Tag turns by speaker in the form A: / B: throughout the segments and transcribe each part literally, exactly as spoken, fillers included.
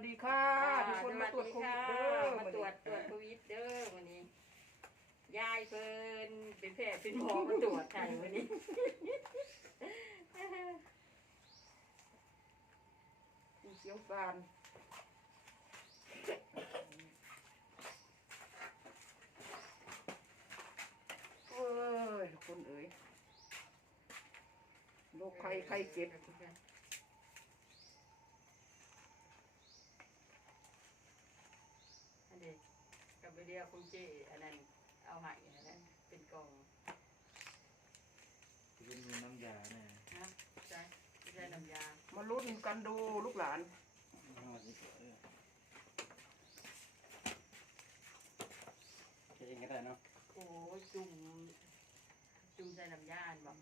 A: ดีค่ะทุกคนมาตรวจโควิดเด้อ
B: มาตรวจตรวจโควิดเด้อวันนี้ยายเพิ่นเป็นแพทย์เป็นหมอมาตรวจให้วันนี้
A: ผู้เชี่ยวชาญเอ้ยทุกคนเอ๋ยโรคไข้ไข้เจ็บ
B: อันนี้กับไปเรียกคุณเจอันนั้นเอาใหายอันนั้นเป็นกล่อง
C: จะเป็นน้ำยาแน่
B: นะใช่ไม่ใช่น้ำยา
A: มาลุ้นกันดูลูกหลาน
C: เองก็ได้เนาะ
B: โอ้จุ่มจุ่มใส่น้ำยาบอก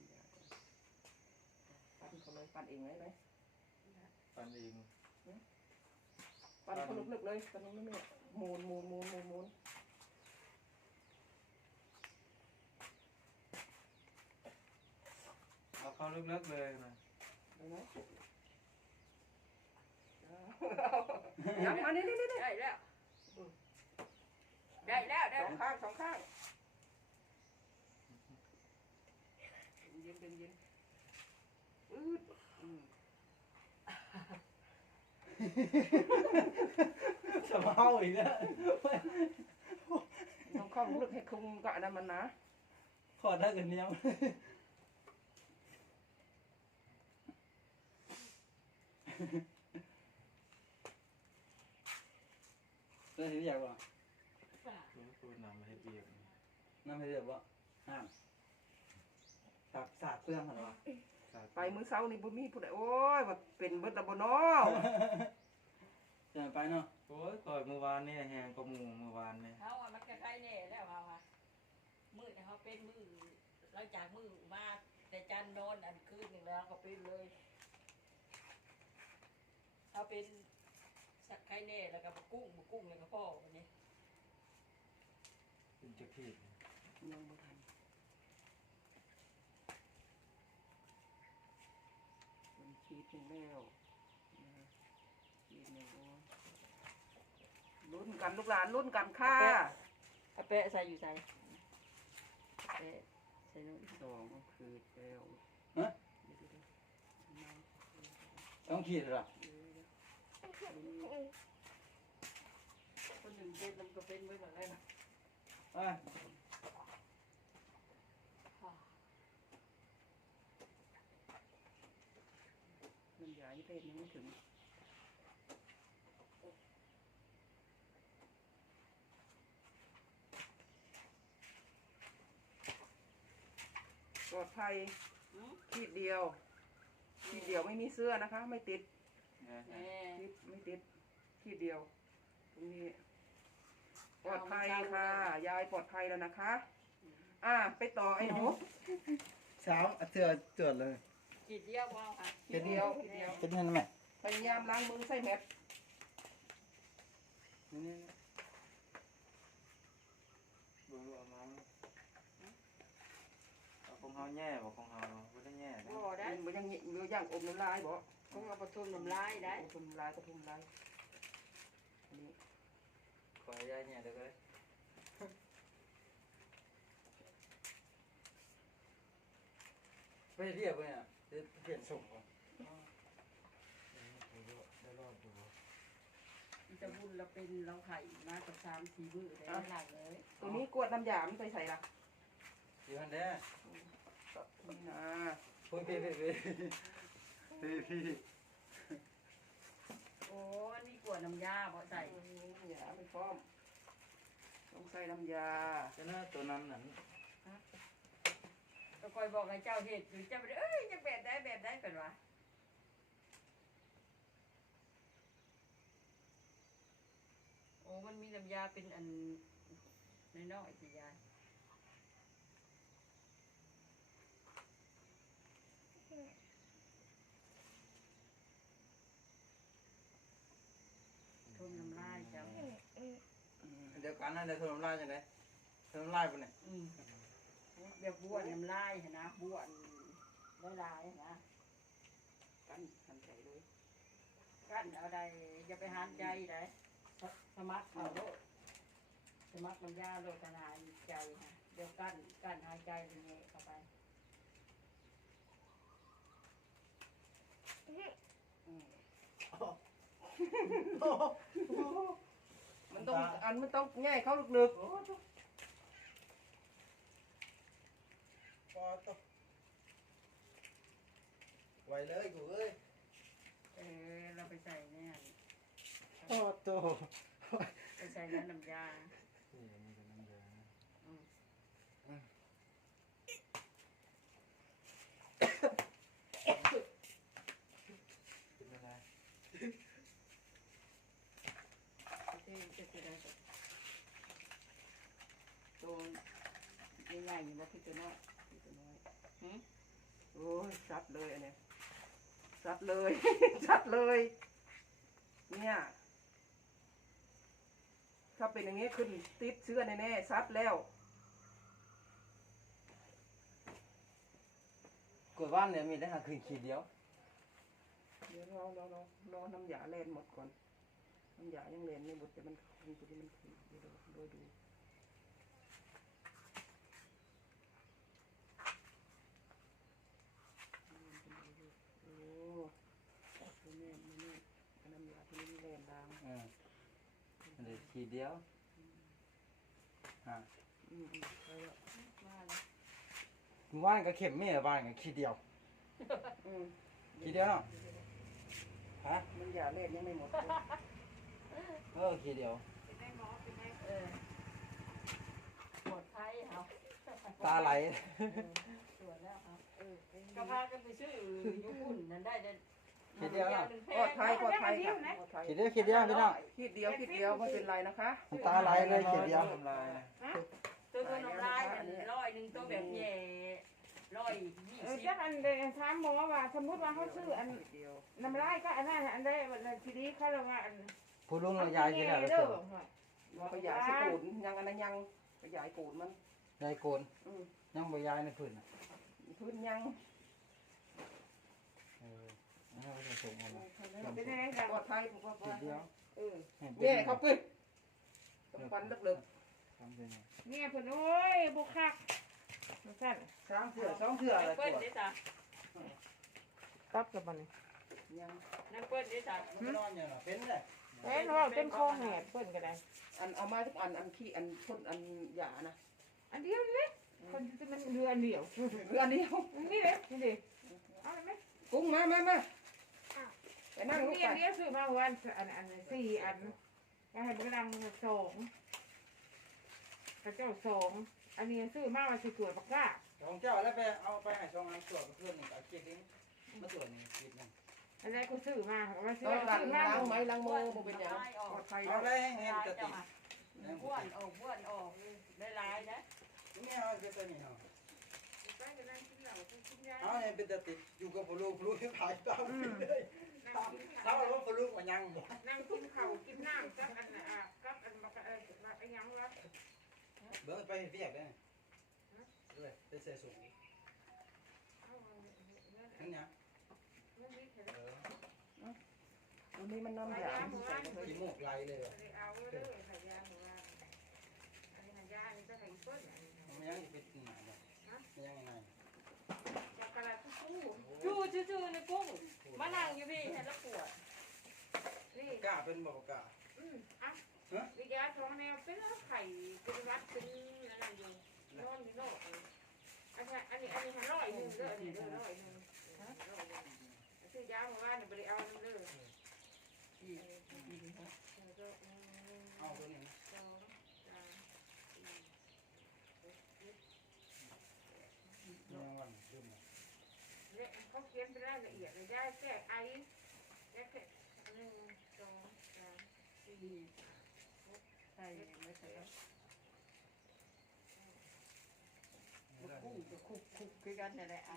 A: ปั้นเขาเลยปั้นเองเลยไหม
C: ปั้นเอง
A: ปั้นเขาลึกๆเลยปั้นลึกๆมูนมูนมูนมูนมูน
C: เอาเข้าลึกๆเลยนะ
A: ได้ไหมยังมานี่นี่นี่
B: ได้แล้วได้แล้วได้
A: สองข้างสองข้างเย็นเย็นเย็นอืดอืม
C: จะเมาอีกแล้ว
A: ต้องเข้าลึกให้คุมกะนั้นมันนะ
C: ขอได้กันเนี้ยเรื่องที่อยากว่าตัวนำมาให้เบียร์นำให้เบียร์ว่าห้ามสาดสาดเพื่อนเหรอ
A: ไปมื้อเช้านี่บ่มีผู้ใดโอ้ยว่าเป็นเบิดตะบ่เนาะ
C: จะไปเนาะโอ้ยก่อยเมื่อวานนี่แหงก็มูเมื่อวานนี่
B: เขาอ่ะมันก็ใกล้แน่แล้วเขาอ่ะมืดเขาเป็นมือหลังจากมือมาแต่จันนอนอันคืนหนึ่งแล้วก็เป็นเลยเขาเป็นสักไข่แน่แล้วก็กุ้งกุ้งแล้วก็พ่อวันนี้
C: เป็นจะขีด
A: ยังบ่ทันมันคิดถึงแล้วนะคิดแล้วลุ้นกันลูกหลานลุ้นกันค่ะ
B: เอาเป๊ะใส่อยู่ใส่เป๊ะใส่นู่น
A: สองคือแล้ว
C: ฮะต้องขีดเหรอ
B: คนหนึ่งเป็นมันก็เป็นไว้หมดเลยนะ
C: เอ้ย
A: มันใหญ่เพศยังไม่ถึงปลอดภัยขีดเดียวขีดเดียวไม่มีเสื้อนะคะ ไม่ติด
B: แม่
A: ติดไม่ติดขีดเดียวตรงนี้ปลอดภัยค่ะ ยายปลอดภัยแล้วนะคะ อ่าไปต่อไอ้หนู
C: เช้าเตือนเตือนเลย
B: ขีดเดียวพอค่ะ
A: ขีดเดียวขีดเดียว
C: เป็นยังไงแม่
A: พยายามล้างมือใส่แมส
C: นี่ดูเอามาเอาของเขาแย่บอกของเขาไม่ได้แย่
B: พอได้
A: มันยังมันยังอมน้ำลายบ่
B: เขาเอาปทุมน้ำลายได้
A: อมน้ำลายกระทุมลายอันนี้
C: ขอย้ายแย่เดี๋ยวเลยไปเรียบไปเนี่ยเปลี่ยนส่งก่อนได้รอบดู
B: จะบุญเราเป็นเราไข่มากับสามสี่มือได้หลังเลย
A: ตัวนี้กวดน้ำยามันไปใส่ละ
C: อยู่ฮันเด้
A: นี่นะ
C: พี่พี่พี่พี่พี่พี่
B: โอ้นี่กวดน้ำยาพอใส่
A: น้ำยาไปพร้อมต้องใส่น้ำยา
C: จะน่าตัวนั้นนั่น
B: ก็คอยบอกให้เจ้าเห็ดหรือเจ้าไปเอ้ยจะแบบได้แบบได้เป็นวะโอ้มันมีน้ำยาเป็นอันน้อยๆสิยายทุ่มน้ำลายเจ้า
C: เดี๋ยวกันนะเดี๋ยวทำลายจังไงทำลายปะเนี่ย
B: อืมแบบบ้วนน้ำลายเห็นนะบ้วนละลายนะ
A: กันหันใส่เลย
B: กันเอาใดอย่าไปหันใจไหนสมัครเขาโลดสมัครมันยาโลดขนาดใจฮะเดี๋ยวกันกันหายใจเป็นไงเข้าไป
A: อืมมันต้องอันมันต้องแง่เขาลึก
C: พอตกไวเลยกูเอ้ย
B: เออเราไปใส่เนี่ย
C: โอ้โต
B: ไปใส่น้ำน้ำยา
C: นี่มันเป็นน้ำยา
B: อืม
C: เป็นอะไร
B: ที่จะจะได้ตัวใหญ่ๆอยู่บ่พี่ตัวน้อย
A: ๆนิดน้อย
B: หืม
A: โอ้ยซัดเลยอันเนี้ยซัดเลย ซัดเลย เนี่ยถ้าเป็นอย่างนี้ขึ้นติดเชื้อแน่ๆซัดแล้ว
C: กดว่านเนี่ยมีได้หาคืนขีดเดียว
A: เดี๋ยวรอรอรอรอน้ำยาแลนหมดก่อนน้ำยายังแลนไม่หมดแต่มันคืนตัวนี้มันคืนเดี๋ยวดูดูดูโอ้ดูแม่ดูแม่น้ำยาที่นี่แลนดัง
C: อ่ามันได้ขีดเดียวอ่า
A: อืมอืมไปแล้ว
B: มาเลย
C: ว่านกับเข็มไม่เหรอบ้านกับขีดเดียว
A: อืม
C: ขีดเดียวเนาะฮะ
A: น้ำยาแลนยังไม่หมดเลย
C: เออขีดเดียว
B: เออปลอดภัยเอา
C: ตาไหล
B: ตรวจแล้วเอาเออกระพากันไปซื้อญี่ปุ่นนั่นได้เด่น
C: ขีดเดียวเนาะ
A: ปลอดภัยปลอดภัยค่ะปลอดภัย
C: ขีดเดียวขีดเดียวพี่น้อง
A: ขีดเดียวขีดเดียวไม่เป็นไรนะคะ
C: ตาไหลเลยขีดเดียวทำลาย
B: ตัวตัวน้ำลายมันร้อยหนึ่งตัวแบบแย่ร้อยยี่
D: เออ
B: สิบ
D: จักอันเดินถามหมอว่าสมมุติว่าเขาซื้ออัน
A: ขีดเดียว
D: น้ำลายก็อันนั้นอันใดอันทีนี้เขาเรียกว่าอัน
C: ผู้ลุงเรายายกินแล้ว
D: เด้
C: เด้
D: อ
C: อ
A: ขยายสปูนยังอันนั้นยังขยายปูนมัน
C: ยายโกน
A: อืม
C: ยังบ่ยายในพื้นน่ะ
A: พื้นยัง
C: เออนี่เราจะส่งมาละ
D: เป็นยังไงกัน
A: ปลอดภัยปลอดภั
C: ขี
A: ย
C: ดเดียว
A: เออ
C: ให้เป็น
A: แย่เขาขึ้นต้องฟันลึก
C: ทำเป็นไง
D: เนี่ยเพิ่นโอ้ยบุคักมันสั่น
A: ๆช้างเสือสองเสืออะไร
B: เปิ้ล
A: ตัว
B: ได้จ้ะ
D: ตับกับมัน
A: ยัง
B: นั่งเปิ้ลได้จ้ะ
C: มันก็นอนอยู่เนาะเป็นเลย
D: เอ้ยว่าเป็นคอแหบเพิ่นก็ได้
A: อันเอามาทุกอันอันขี้อันพ่นอันหยานะ
D: อันเดียวนี่คนที่มันเรืออันเดียว
A: หรืออันเดียว
D: นี่เลยนี่ดิเอาไหม
A: กุ้งมามามาไปนั่งลูก
D: นี่
A: ไป
D: อันเดียวซื้อมาวันอันอันสี่อันก็ให้บุรังสองกระเจ้าสองอันนี้ซื้อมาว่าสิตรวจปากกา
C: ของเจ้าแล้วไปเอาไปให้ช่องอันตรวจเพื่อนหนึ่งเอาเกียร์ทิ้งมาตรวจหนึ่งขีดหนึ่ง
D: อันนี้กูซื้อมาว่าซื้อ
A: ต้องการ
D: ซื้อมา
A: ล้างไม้ล้างมือบ่เป็นหยังปลอดภัย
C: เอา
A: แล้ว
C: เลยให้มันจะติด
B: บ้วนออกบ้วนออกได้ลายนะ
C: นี่เอาเป็นตัวนี้เนาะ
D: ไปกันนั่งกินเหล้ากินยา
C: เอาเนี่ยเป็นจะติดอยู่กับผู้ลูกผู้ลูกที่ถ่ายตามเลยเขาเอาผู้ลูกมายังบ่
D: นั่งกินข้าวกินน้ำจักอันอ่ะกับอันมาเออมาไอ้ยังวะ
C: เบิ่งไปเรียกได้ด้วยไปใส่สูง
D: เอาเงิน
C: ทั้งนี้
D: เงินนี่เถอะ
C: เออ
A: วันนี้มันน้ำยาที่ใส่มาเลย
C: ขี้มูกไหลเลย
D: เอาเด้อขายาหัวอันนี้ขายาอันนี้ก็ขายเปิ้ล
C: มันยังเป็นหนาบ่มันยังไง
D: จักรราชคู่
B: จู่จู่ๆในกุ้งมานั่งอยู่พี่เห็นแล้วปวด
D: นี่
C: กล้าเป็นบ่กล้า
D: อืมอ่ะวิทยาท้องแนวเป็นไข่เป็นวัดเป็นอะไรอยู่นอนอยู่นอกอันนี้อันนี้อันนี้หันร้อยหนึ่งเด้ออันนี้เด้อร้อยหนึ่งซื้อยาหัวว่าเนี่ยบริเอาเด้อ
B: อีกอีกฮะ
C: เอาตัวนี้
D: สองสามสี่
C: ยังวันลืม
D: เนี่ยเขาเขียนไปรายละเอียดเลยได้แค่ไอแค่แค่หนึ่งสองสามสี่
B: อีกใช่ไม่ใช่แล้วกุ้งจะคุกคุกคือกันแต่ละไอ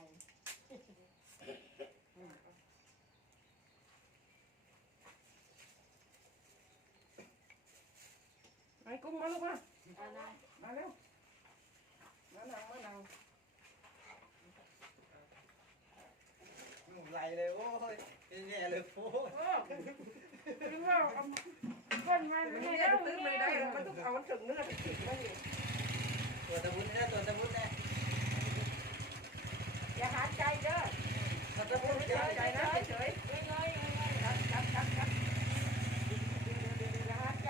A: ไอ้กุ้งมาลูกมา
B: อันนั้น
A: มาเร็วมานั่งมานั่ง
C: มูกไหลเลยโอ้ยเนี่เลยโฟ
D: เออถึงว่าเอาก้นมา
A: มัน
D: ไม่
A: นี่
D: ได้
A: จะ
D: แล้ว
A: ตื้อไม่ได้มันต้องเอามันถึงเนื้อถึงถึงไม่เห็น
C: ตัวตะบุญนะตัวตะบุญนะ
D: อย่าหาใจเด้อ
A: มันจะพูดใจใจนะเฉย
D: เอ้ยเอ้ยเอ้ย
A: ๆครับครับครับครับ
D: อย่าหาใจ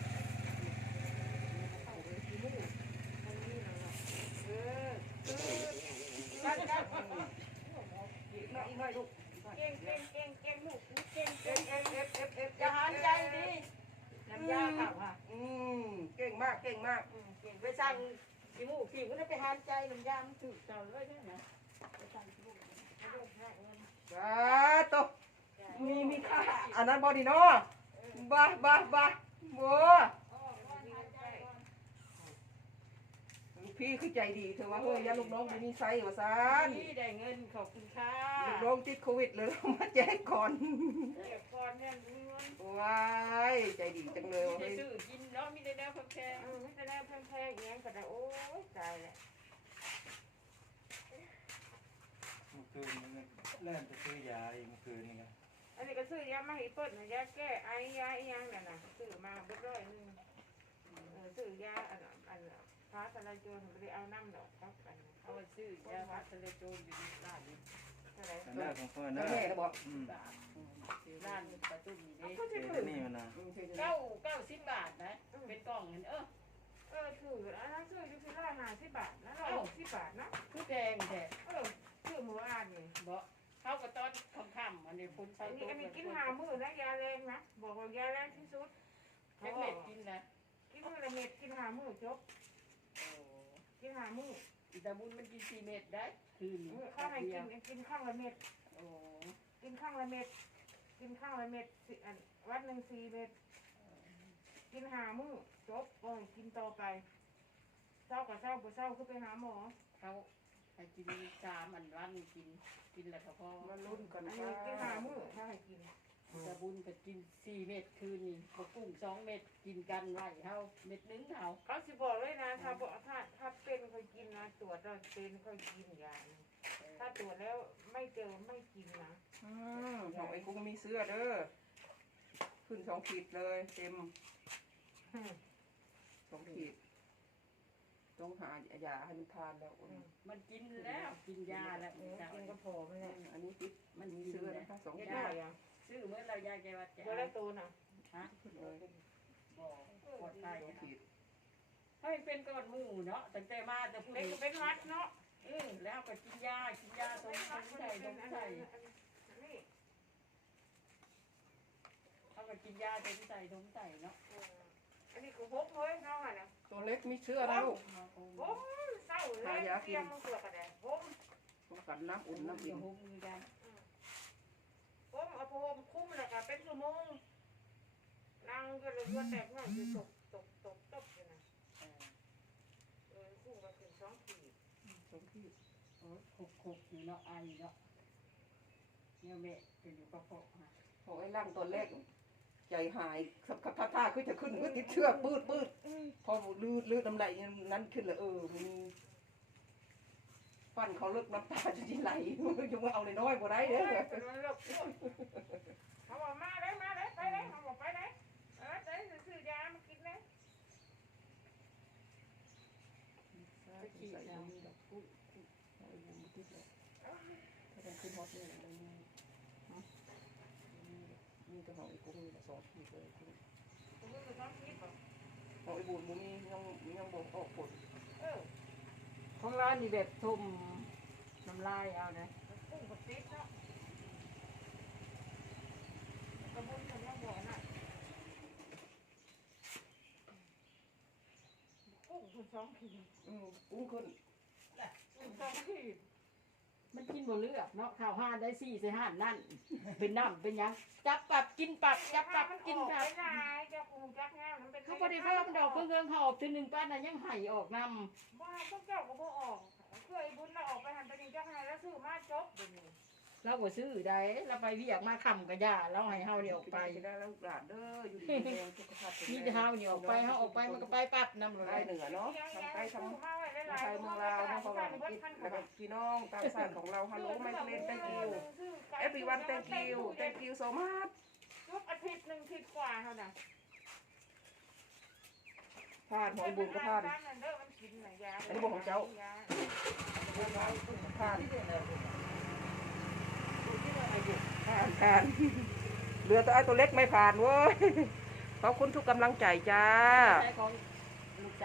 A: เออ
D: กันกัน
A: อีกหน่อยอีกหน่อยลูก
D: เก่งเก่งเก่งเก่งลูกเก่ง
A: เอ
D: เก่ง
A: ฟเอฟเอฟเอฟเอฟ
B: อย่าหาใจดิน้ำยาเข้าค่ะ
A: อืมเก่งมากเก่งมาก
B: อืมเก่งไปสั่งขี้มูกขี้มันไปหาใจน้ำยามันถูกเจ้าเลยได้ไหมไปสั่งขี้มูก
A: สาธุมีมีค่าอันนั้นบอดีเนาะบ้าบ้าบ้าบัวพี่คือใจดีเธอว่าเฮ้ยยาลูกน้องไม่มีไซส์ว่าซาน
B: นี่ได้เงินขอบคุณค่ะ
A: ลูกน้องติดโควิดเลยมาแจกก่อน
D: เก็บก่อนเนี่ยเงิน
A: ว้ายใจดีจังเลย
B: มี
A: ว่ะ
B: แต่
A: เฮ้ย
B: ซื้อกินเนาะมีแต่แนวแพง
D: เออไม่จะได้แพงๆอย่างนี้ก็ได้โอ้ยตายแล้ว
C: เมื่อคืนนี่เริ่มจะซื้อยาอีกเมื่อคืนนี่ไง
D: อันนี้ก็ซื้อยามาให้เปิ้ลยาแก้ไอยาอีหยังนั่นน่ะซื้อมาเบิดร้อยนึงเออซื้อยาอันอันฟ้าทลายโจรไม่ได้เอาน้ำดอกครับอัน
B: ๆเอาไปซื้อยาพัดทะเลโจรอยู่ที่ร้านนี้
D: เท่าไหร่
C: อันนั้นของพ่อ
A: แล้ว
C: นะ
A: แม่ก็บอก
C: อืม
B: บาทซื้อร้านประตูนี่
D: เอา
B: เด้
D: ก็
C: เจ
D: จะ
C: อ
D: ถือ
C: นี่มันนะ
A: อืมใช่ใช่
B: เก้าเก้าสิบบาทนะเป็นกล่องเงินเออ
D: เออถืออันนั้นซื้ออยู่ที่ร้อยห้าสิบบาทนะร้อยหกสิบบาทนะ
B: คือแดงแท้
D: เออซื้อหมูอ่านนี่
B: บ่เขาก็ตอนค่ำๆอันนี้คุณ
D: อั
B: ใช้
D: นนี้อันนี้กินหามื้อนะยาแรงนะบอกว่ายาแรงที่สุด
B: แค่เม็ดกินนะ
D: กินมื้อละเม็ดกินหามื้อจบ
B: โอ้
D: กินหามื้อ
B: อีตาบุญมันกินสี่เม็ดได้คืนนี้
D: ข้าวให้กินกินข้างละเม็ด
B: โอ้
D: กินข้างละเม็ด กินข้างละเม็ดสิอันวันหนึ่งสี่เม็ด กินหามื้อจบบ่ให้กินต่อไปเศร้ากับเศร้าบ่เศร้าคือไปหาหมอ
B: เขาให้กินสามอันวันกินกินแล้วก็พอ
A: มาลุ้นกัน
D: อัน
A: นะ
D: นี้กินหามื้อถ้าให้กิน
B: ตาบุญก็กินสี่เม็ดคืนนี้ก็กุ้งสองเม็ดกินกันไว้เท่าเม็ดนึงเท่า
D: เขาสิบอกเลยนะถ้าบ่ถ้าถ้าเป็นค่อยกินนะตรวจแล้วเป็นค่อยกินยานะถ้าตรวจแล้วไม่เจอไม่กินนะ
A: อืมของไอ้กุ้งมีเสื้อเด้อขึ้นสองขีดเลยเต็มสองขีดต้องหายาให้มันทานแล้ว
B: มันกินแล้วกินยาแล้ว
D: เออกินก็พอไม่แหละ
A: อันนี้ติด
B: มัน
A: มี
B: กิน
A: เสื้อ
B: แล้
A: นะ
B: ว
A: คะสอง
D: ไม่
A: ขี
D: ได้
A: ด
D: อ่ะ
B: ซื้อเมื่อเรายายแกว่าจะ
D: เดี๋ยวได้ตัวน่ะ
B: ฮะ
A: ขึ้นเลย
B: บ่ปลอดภัย
A: สองขีด
B: ให้เป็นก้อนหมูเนาะตั้งแต่มาแต่ผู้
D: เด็ก
B: เด็
D: ก็
B: ก
D: เป็นวัดเนาะ
B: เออแล้วก็กินยากินยาสม
D: เป็นวัด
B: สม
D: มัน
B: ใส่
D: เป็
B: ส
D: น
B: ม
D: อัน
B: ใส่
D: นี้อันนี้
B: เขาก็กินยาสมใส่สมใส่เนาะ
D: อันนี้ก็พกเลยน้องอ่ะนะ
A: ตัวเล็กมีเสื้อนะลูก
D: ผมเศร้าเลยเตรียมมือเสือกระแดดผม
A: ประกันน้ำอุ่นน้ำ
B: เดี๋
A: อิ่
B: ยว
A: ม
B: หุบมือกัน
D: ผมเอาผมคุ้มเลยค่ะเป็นชั่วโมงนั่งก็เลยเลือดแตกนั่งคือตกตกตกตกอยู่นะ
B: เออ
D: เออคู่มาถึงสองขีด
A: สองขีด
B: โอ้ขุกขุกอยู่เนาะไอเนาะเนี่ยแม่จะอยู่กระเพาะฮะ
A: ของไอ้ร่างตัวเล็กใจหายขับขับท่าท่าขึ้นจะขึ้นก็ติดเชือกปืดปืดพอลืดลืดน้ำไหลนั้นขึ้นเลยเออมีฟันเขาเลิกน้ำตาจะที่ไหลยังว่าเอาเลยน้อยกว่าได้เด้อ
D: เป็นวันเลิกพูดเขาบอกมาเลยมาเลยไปเลยเขาบอกไปเลยเออไปซื้อยามากินเลย
B: ไปฉีดแล้วปุ๊บ
A: ถ้าเป็นขึ้นฮอตเนี่ยอะไรเงี้ยมีแต่ของไอ้กุ้งมีแต่สองขีดเลยกุ้ง
D: ผมก็คือสองขีดบอก
A: ของไอ้บุญบุมียังยังบอกออกผล
D: เออ
B: ของร้านนี่แบบทุ่มน้ำลายเอาเลย
D: กุ้งกับติ๊กเนาะกระบุนทำยังบ่อน่ะกุ้งคือสองขีด
A: อืมกุ้งขึ้น
D: กุ้งสองขีด
B: มันกินบ่เลือกเนาะข้าวห้านได้สี่ใส่ห้านนั่นเป็นน้ำเป็นยังจับปรับกินปรับจับปรับกินปรับ
D: ไปไหนจะกุ้งจักงามมันเป็น
B: เขาพอได้เพิ่มดอกเพิ่งๆเขาออกทีหนึ่งป้านน่ะยังไห่ออกน
D: ว่าพวกเจ้าก็บ่ออกเคยบุญเราออกไปหันไปนี่จักไงแล้วซื้อมาจบเดี๋ยวนี้
B: ำเราบ่ซื้อได้เราไปเวียกมาคำกระยาเราให้เฮาเดี๋ยวออกไป
A: จะได้แล้วหลานเด้ออยู่ดีมีแรงสุขภาพแข็ง
B: มี
A: แรง
B: แต่เฮาเดี๋ยวออกไปเฮาออกไปมันก็ไปปั๊บนำเลย
A: ได้เหนือเนาะทางใต้ทางไทยเมืองลาวเนาะเพราะว่าอังกฤษแล้วก็พี่น้องตามสายของเราฮัลโหลไมเคิล thank you everyone thank you thank you so much
D: ทุกอาทิตย์หนึ่งอาทิตย์กว่าเท่านั้น
A: ผ่านหอยบุญก็ผ่าน อันนี้บอกของเจ้า ผ่านผ่านผ่านผ่านเหลือแต่ไอ้ตัวเล็กไม่ผ่านเว้ยขอบคุณทุกกำลังใจจ้า
B: ใช้ของ